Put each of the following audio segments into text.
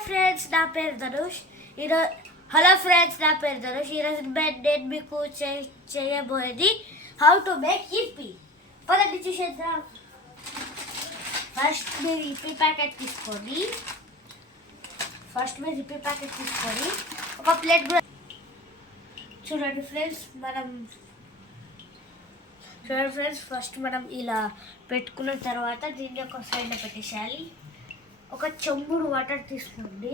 Friends నా పేరు ధనుష్. ఈరోజు హలో ఫ్రెండ్స్ నా పేరు ధనుష్. ఈరోజు నేను మీకు చేయబోయేది హౌ టు మేక్ ఇప్పి. పదండి చూసేద్దాం. ఫస్ట్ మీరు ఇప్పి ప్యాకెట్ తీసుకొని ఒక ప్లేట్ కూడా చూడండి ఫ్రెండ్స్. ఫస్ట్ మనం ఇలా పెట్టుకున్న తర్వాత దీన్ని ఒక సైడ్లో పెట్టేసేయాలి. ఒక చెంబుడు వాటర్ తీసుకోండి.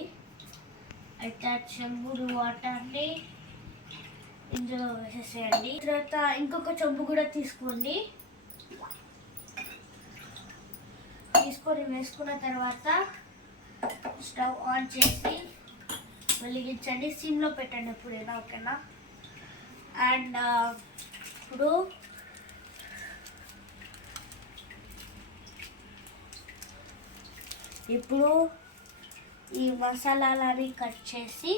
అయితే ఆ చెంబుడు వాటర్ని ఇందులో వేసేసేయండి. తర్వాత ఇంకొక చెంబు కూడా తీసుకోండి. వేసుకున్న తర్వాత స్టవ్ ఆన్ చేసి వెలిగించండి. సిమ్లో పెట్టండి ఎప్పుడైనా, ఓకేనా? అండ్ ఇప్పుడు ఈ మసాలాలని కట్ చేసి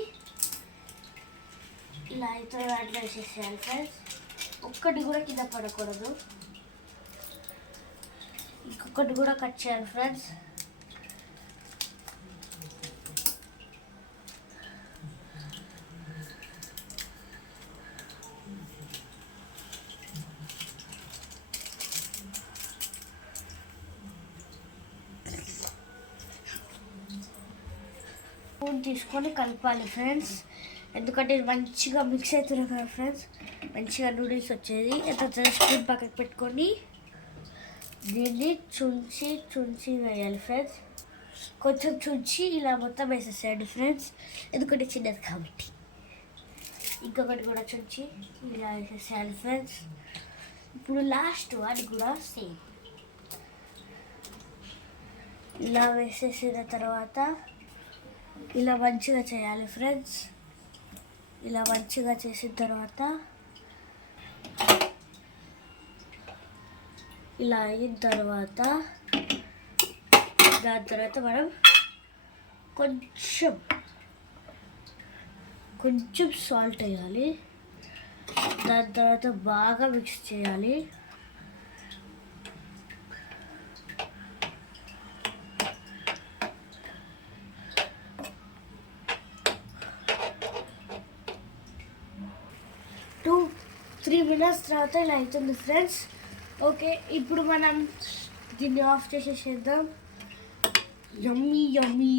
ఇలా అయితే దాంట్లో వేసేసేయాలి ఫ్రెండ్స్. ఒక్కటి కూడా కింద పడకూడదు. ఇంకొకటి కూడా కట్ చేయాలి ఫ్రెండ్స్. స్పూన్ తీసుకొని కలపాలి ఫ్రెండ్స్. ఎందుకంటే ఇది మంచిగా మిక్స్ అవుతుంది కదా ఫ్రెండ్స్, మంచిగా నూడిల్స్ వచ్చేది. ఎంత స్పూన్ పక్కకు పెట్టుకొని దీన్ని చుంచి వేయాలి ఫ్రెండ్స్. కొంచెం చుంచి ఇలా మొత్తం వేసేసేయండి ఫ్రెండ్స్, ఎందుకంటే చిన్నది కాబట్టి. ఇంకొకటి కూడా చుంచి ఇలా వేసేసేయాలి ఫ్రెండ్స్. ఇప్పుడు లాస్ట్ అది కూడా సేమ్ ఇలా వేసేసిన తర్వాత ఇలా మంచిగా చేయాలి ఫ్రెండ్స్. ఇలా మంచిగా చేసిన తర్వాత ఇలా అయిన తర్వాత దాని తర్వాత మనం కొంచెం సాల్ట్ వేయాలి. దాని తర్వాత బాగా మిక్స్ చేయాలి. టూ 3 minutes తర్వాత ఇలా అవుతుంది ఫ్రెండ్స్. ఓకే, ఇప్పుడు మనం దీన్ని ఆఫ్ చేసేసేద్దాం. యమ్మీ యమ్మీ.